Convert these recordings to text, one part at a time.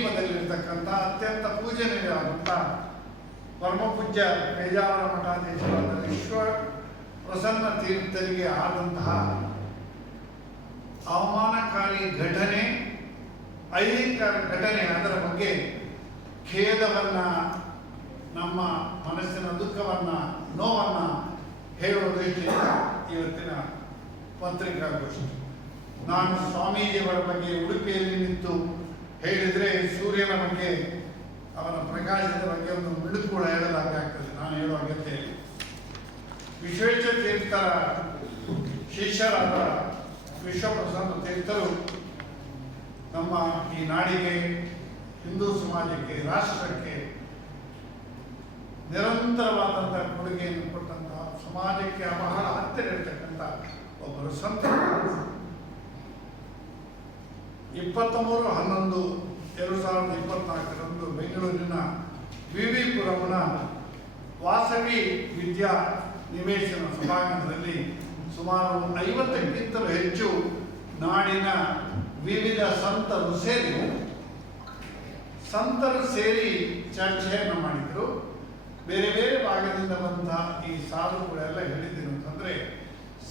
ಸಮೀಪದಲ್ಲಿರ್ತಕ್ಕಂಥ ಅತ್ಯಂತ ಪೂಜನೀಯರಾದಂಥ ಪರಮಪೂಜ್ಯ ಪೇಜಾವರ ಮಠಾಧೀಶರಾದ ವಿಶ್ವ ಪ್ರಸನ್ನ ತೀರ್ಥರಿಗೆ ಆದಂತಹ ಅವಮಾನಕಾರಿ ಘಟನೆ, ಐಹಿಕ ಘಟನೆ, ಅದರ ಬಗ್ಗೆ ಖೇದವನ್ನು, ನಮ್ಮ ಮನಸ್ಸಿನ ದುಃಖವನ್ನು, ನೋವನ್ನು ಹೇಳುವ ದೃಷ್ಟಿಯಿಂದ ಇವತ್ತಿನ ಪತ್ರಿಕಾಗೋಷ್ಠಿ. ನಾನು ಸ್ವಾಮೀಜಿಯವರ ಬಗ್ಗೆ ಉಡುಪಿಯಲ್ಲಿ ನಿಂತು ಹೇಳಿದರೆ ಸೂರ್ಯನ ಬಗ್ಗೆ, ಅವನ ಪ್ರಕಾಶದ ಬಗ್ಗೆ ಒಂದು ಮಿಡುಕುಳ ಹೇಳಲಾಗ್ತದೆ. ನಾನು ಹೇಳುವ ಅಗತ್ಯ ಇಲ್ಲ. ವಿಶ್ವೇಶ್ವರ ತೀರ್ಥರ ಶಿಷ್ಯರಾದ ವಿಶ್ವಪ್ರಸನ್ನ ತೀರ್ಥರು ನಮ್ಮ ಈ ನಾಡಿಗೆ, ಹಿಂದೂ ಸಮಾಜಕ್ಕೆ, ರಾಷ್ಟ್ರಕ್ಕೆ ನಿರಂತರವಾದಂಥ ಕೊಡುಗೆಯನ್ನು ಕೊಟ್ಟಂತಹ, ಸಮಾಜಕ್ಕೆ ಬಹಳ ಹತ್ತಿರ ಇರತಕ್ಕಂಥ ಒಬ್ಬರು ಸಂತರು. 23/11/2024 ಬೆಂಗಳೂರಿನ ವಿ ಪುರಂನ ವಾಸವಿ ವಿದ್ಯಾ ನಿವೇಶನ ಸಭಾಂಗಣದಲ್ಲಿ ಸುಮಾರು 50ಕ್ಕಿಂತಲೂ ಹೆಚ್ಚು ನಾಡಿನ ವಿವಿಧ ಸಂತರು ಸೇರಿ ಚರ್ಚೆಯನ್ನು ಮಾಡಿದರು. ಬೇರೆ ಬೇರೆ ಭಾಗದಿಂದ ಬಂದ ಈ ಸಾಧುಗಳೆಲ್ಲ ಹೇಳಿದ್ದೇನು ಅಂತಂದರೆ,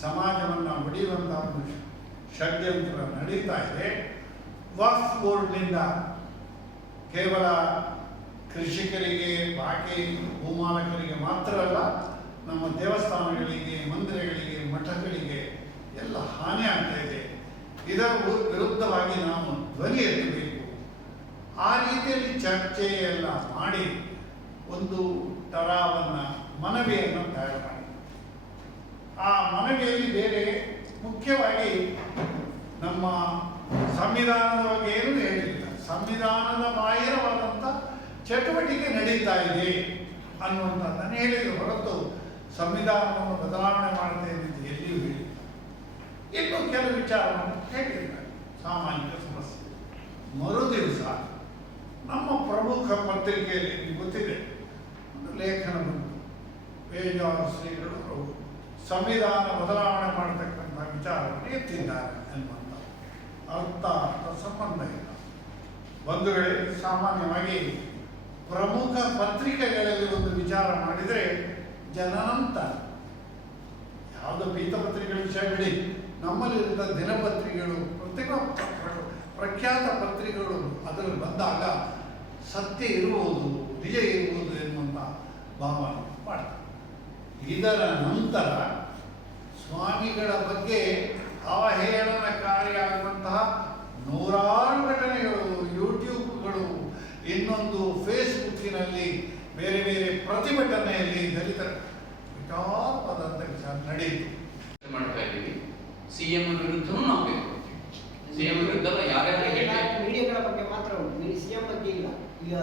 ಸಮಾಜವನ್ನು ಒಡೆಯುವಂಥ ಒಂದು ಷಡ್ಯಂತ್ರ ನಡೀತಾ ಇದೆ. ವಕ್ಫ್ ಬೋರ್ಡ್ನಿಂದ ಕೇವಲ ಕೃಷಿಕರಿಗೆ, ಬಾಕಿ ಭೂಮಾಲಕರಿಗೆ ಮಾತ್ರ ಅಲ್ಲ, ನಮ್ಮ ದೇವಸ್ಥಾನಗಳಿಗೆ, ಮಂದಿರಗಳಿಗೆ, ಮಠಗಳಿಗೆ ಎಲ್ಲ ಹಾನಿ ಆಗ್ತಾ ಇದೆ. ಇದರ ವಿರುದ್ಧವಾಗಿ ನಾವು ಧ್ವನಿ ಎತ್ತಬೇಕು. ಆ ರೀತಿಯಲ್ಲಿ ಚರ್ಚೆಯೆಲ್ಲ ಮಾಡಿ ಒಂದು ತರಾವನ್ನು, ಮನವಿಯನ್ನು ತಯಾರು ಮಾಡಿ, ಆ ಮನವಿಯಲ್ಲಿ ಬೇರೆ ಮುಖ್ಯವಾಗಿ ನಮ್ಮ ಸಂವಿಧಾನದ ಬಗ್ಗೆ ಏನೂ ಹೇಳಿಲ್ಲ. ಸಂವಿಧಾನದ ಬಾಹಿರವಾದಂಥ ಚಟುವಟಿಕೆ ನಡೀತಾ ಇದೆ ಅನ್ನುವಂಥದ್ದನ್ನು ಹೇಳಿದರು ಹೊರತು ಸಂವಿಧಾನವನ್ನು ಬದಲಾವಣೆ ಮಾಡ್ತೇನೆ ಅಂತ ಎಲ್ಲಿಯೂ ಹೇಳಿಲ್ಲ. ಇನ್ನೂ ಕೆಲವು ವಿಚಾರವನ್ನು ಹೇಳಿದ್ದಾರೆ. ಸಾಮಾಜಿಕ ಸಮಸ್ಯೆ. ಮರುದಿವಸ ನಮ್ಮ ಪ್ರಮುಖ ಪತ್ರಿಕೆಯಲ್ಲಿ ಗೊತ್ತಿದೆ, ಒಂದು ಲೇಖನ ಬಂತು. ಪೇಜಾವರ ಶ್ರೀಗಳು ಸಂವಿಧಾನ ಬದಲಾವಣೆ ಮಾಡತಕ್ಕಂಥ ವಿಚಾರವನ್ನು ಎತ್ತಿದ್ದಾರೆ ಎನ್ನುವಂಥ ಅರ್ಥ ಸಂಬಂಧ ಇಲ್ಲ. ಬಂಧುಗಳೇ, ಸಾಮಾನ್ಯವಾಗಿ ಪ್ರಮುಖ ಪತ್ರಿಕೆಗಳಲ್ಲಿ ಒಂದು ವಿಚಾರ ಮಾಡಿದರೆ ಜನನಂತ ಯಾವುದೋ ಪೀತಪತ್ರಿಕೆಗಳ ವಿಷಯ ಬಿಡಿ, ನಮ್ಮಲ್ಲಿರುವ ದಿನಪತ್ರಿಕೆಗಳು, ಪ್ರಖ್ಯಾತ ಪತ್ರಿಕೆಗಳು ಅದರಲ್ಲಿ ಬಂದಾಗ ಸತ್ಯ ಇರುವುದು, ನಿಜ ಇರುವುದು ಎನ್ನುವಂಥ ಭಾವನೆ ಮಾಡ್ತಾರೆ. ಇದರ ನಂತರ ಸ್ವಾಮಿಗಳ ಬಗ್ಗೆ ಅವಹೇಳನಕಾರಿಯಾಗುವಂತಹ ನೂರಾರು ಘಟನೆಗಳು, ಯೂಟ್ಯೂಬ್ಗಳು, ಇನ್ನೊಂದು ಫೇಸ್ಬುಕ್ಕಿನಲ್ಲಿ ಬೇರೆ ಬೇರೆ ಪ್ರತಿಭಟನೆಯಲ್ಲಿ ದಲಿತರ ವಿಚಾರವಾದಂಥ ವಿಚಾರ ನಡೆಯಿತು. ಮಾಡ್ತಾ ಇದ್ದೀವಿ. ಸಿಎಂ ವಿರುದ್ಧನೂ ನಾವು ಬೇಕು. ಸಿಎಂ ವಿರುದ್ಧ ಮೀಡಿಯಾಗಳ ಬಗ್ಗೆ ಮಾತ್ರ ಉಂಟು, ಸಿಎಂ ಬಗ್ಗೆ ಇಲ್ಲ. ಈಗ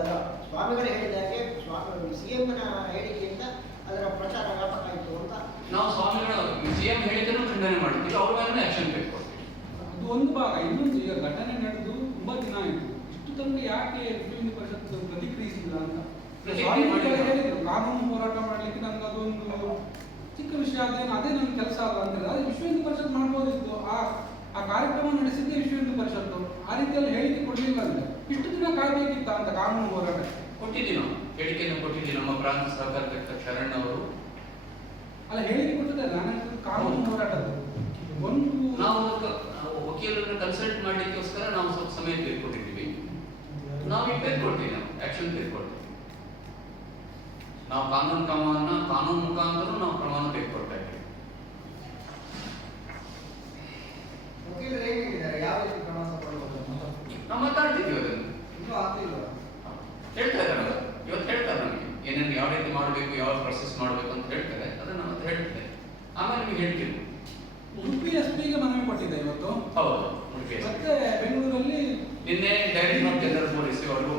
ಸ್ವಾಮಿಗಳು ಹೇಳಿದಾಗೆ ಸಿಎಂನ ಹೇಳಿಕೆಯಿಂದ ಅದರ ಪ್ರಚಾರ ವ್ಯಾಪಕ ಆಯಿತು ಅಂತ ನಾವು ಸ್ವಾಮಿಗಳ ಸಿಎಂ ಹೇಳಿದ್ರು ಖಂಡನೆ ಮಾಡ್ತೀವಿ, ಅವ್ರ ಮೇಲೆ ಆಕ್ಷನ್ ಬೇಕು. ಅದು ಒಂದು ಭಾಗ. ಇನ್ನೊಂದು, ಈಗ ಘಟನೆ ನಡೆದು ತುಂಬಾ ದಿನ ಆಯಿತು, ಇಷ್ಟು ತನಕ ಯಾಕೆ ವಿಶ್ವ ಪರಿಷತ್ ಪ್ರತಿಕ್ರಿಯಿಸಿಲ್ಲ ಅಂತ ಹೇಳಿದ್ರು. ಕಾನೂನು ಹೋರಾಟ ಮಾಡ್ಲಿಕ್ಕೆ ನನ್ಗೆ ಅದೊಂದು ಚಿಕ್ಕ ವಿಷಯ, ಅದೇ ನನ್ನ ಕೆಲಸ ಅಲ್ಲ ಅಂತ ಹೇಳಿದ್ರೆ, ಅದು ವಿಶ್ವ ಹಿಂದೂ ಪರಿಷತ್ ಮಾಡ್ಬೋದಿತ್ತು. ಆ ಕಾರ್ಯಕ್ರಮ ನಡೆಸಿದ್ದೇ ವಿಶ್ವ ಹಿಂದೂ ಪರಿಷತ್ತು. ಆ ರೀತಿಯಲ್ಲಿ ಹೇಳಿಕೆ ಕೊಡಲಿಲ್ಲ ಅಂದ್ರೆ ಇಷ್ಟು ದಿನ ಕಾಯ್ಬೇಕಿತ್ತ ಅಂತ ಕಾನೂನು ಹೋರಾಟ ಕೊಟ್ಟಿದ್ದೀವಿ. ನಾವು ಹೇಳಿಕೆಯನ್ನು ಕೊಟ್ಟಿದ್ದೀವಿ. ನಮ್ಮ ಪ್ರಾಂತ ಸಹಕಾರ ಶರಣ್ ಅವರು ಅಲ್ಲ ಹೇಳಿಕೆ ಕೊಟ್ಟಿದ್ದಾರೆ. ನಾನು ಕಾನೂನು ಹೋರಾಟದ್ದು ಒಂದು ನಾವು ವಕೀಲರನ್ನು ಕನ್ಸಲ್ಟ್ ಮಾಡಲಿಕ್ಕೋಸ್ಕರ ನಾವು ಸ್ವಲ್ಪ ಸಮಯ ತೆಗೆದುಕೊಂಡಿದ್ದೀವಿ. ನಾವು ಈಗ ತೆಗೆದುಕೊಡ್ತೀವಿ, ನಾವು ಆಕ್ಷನ್ ತೆಗೆದುಕೊಡ್ತೀವಿ. ನಾವು ಕಾನೂನು ಮುಖಾಂತರ ನಾವು ಪ್ರಮಾಣ ತೆಗೆದುಕೊಡ್ತಾ ಇದ್ದೀವಿ. ಯಾವ ರೀತಿ ಕ್ರಮ ತಗೊಳ್ಬಹುದು ನಾವು ಮಾತಾಡ್ತಿದ್ದೀವಿ. ಅದನ್ನು ಇನ್ನೂ ಆಗ್ತಿಲ್ಲ, ಹೇಳ್ತಾ ಇದ್ದಾರೆ. ಇವತ್ತು ಹೇಳ್ತಾರೆ ನಮಗೆ ಏನೇನು ಯಾವ ರೀತಿ ಮಾಡಬೇಕು, ಯಾವ ಪ್ರೊಸೆಸ್ ಮಾಡಬೇಕು ಅಂತ ಹೇಳ್ತಾರೆ. ಅದನ್ನು ಮತ್ತೆ ಹೇಳ್ತಾರೆ. ಆಮೇಲೆ ನಿಮಗೆ ಹೇಳ್ತೀವಿ. ಉಡುಪಿ ಎಸ್ಪಿಗೆ ಮನವಿ ಕೊಟ್ಟಿದೆ ಇವತ್ತು. ಹೌದು, ಉಡುಪಿ ಮತ್ತೆ ಬೆಂಗಳೂರಲ್ಲಿ ನಿನ್ನೆ ಡೈರೆಕ್ಟರ್ ಆಫ್ ಜನರಲ್ ಪೊಲೀಸ್ ಅವ್ರಿಗೂ